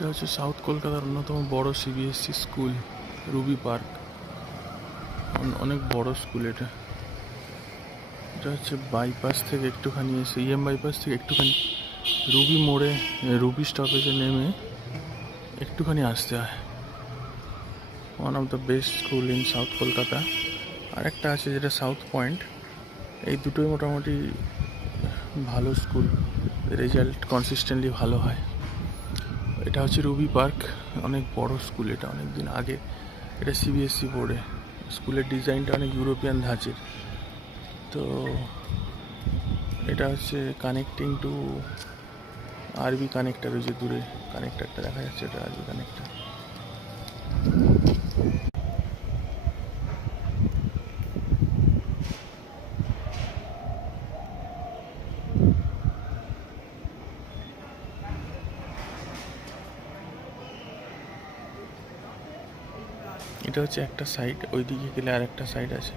এটা হচ্ছে সাউথ কলকাতার অন্যতম বড় সিবিএসসি স্কুল, রুবি পার্ক। অনেক বড় স্কুল এটা। এটা হচ্ছে বাইপাস থেকে একটুখানি এসে, বাইপাস থেকে একটুখানি রুবি মোড়ে, রুবি স্টপেজে নেমে একটুখানি আসতে হয়। One of the best school in south Kolkata. আর একটা আছে যেটা সাউথ পয়েন্ট। এই দুটোই মোটামুটি ভালো স্কুল, রেজাল্ট কনসিস্টেন্টলি ভালো হয়। এটা হচ্ছে রুবি পার্ক, অনেক বড় স্কুল। এটা অনেক দিন আগে, এটা সিবিএসসি বোর্ডে। স্কুলের ডিজাইনটা অনেক ইউরোপিয়ান ধাঁচের। তো এটা হচ্ছে কানেক্টিং টু আরবি কানেক্টার, ওই যে দূরে কানেক্টারটা দেখা যাচ্ছে, এটা আরবি কানেক্টার। এটা হচ্ছে একটা সাইড, ওইদিকে গেলে আর একটা সাইড আছে।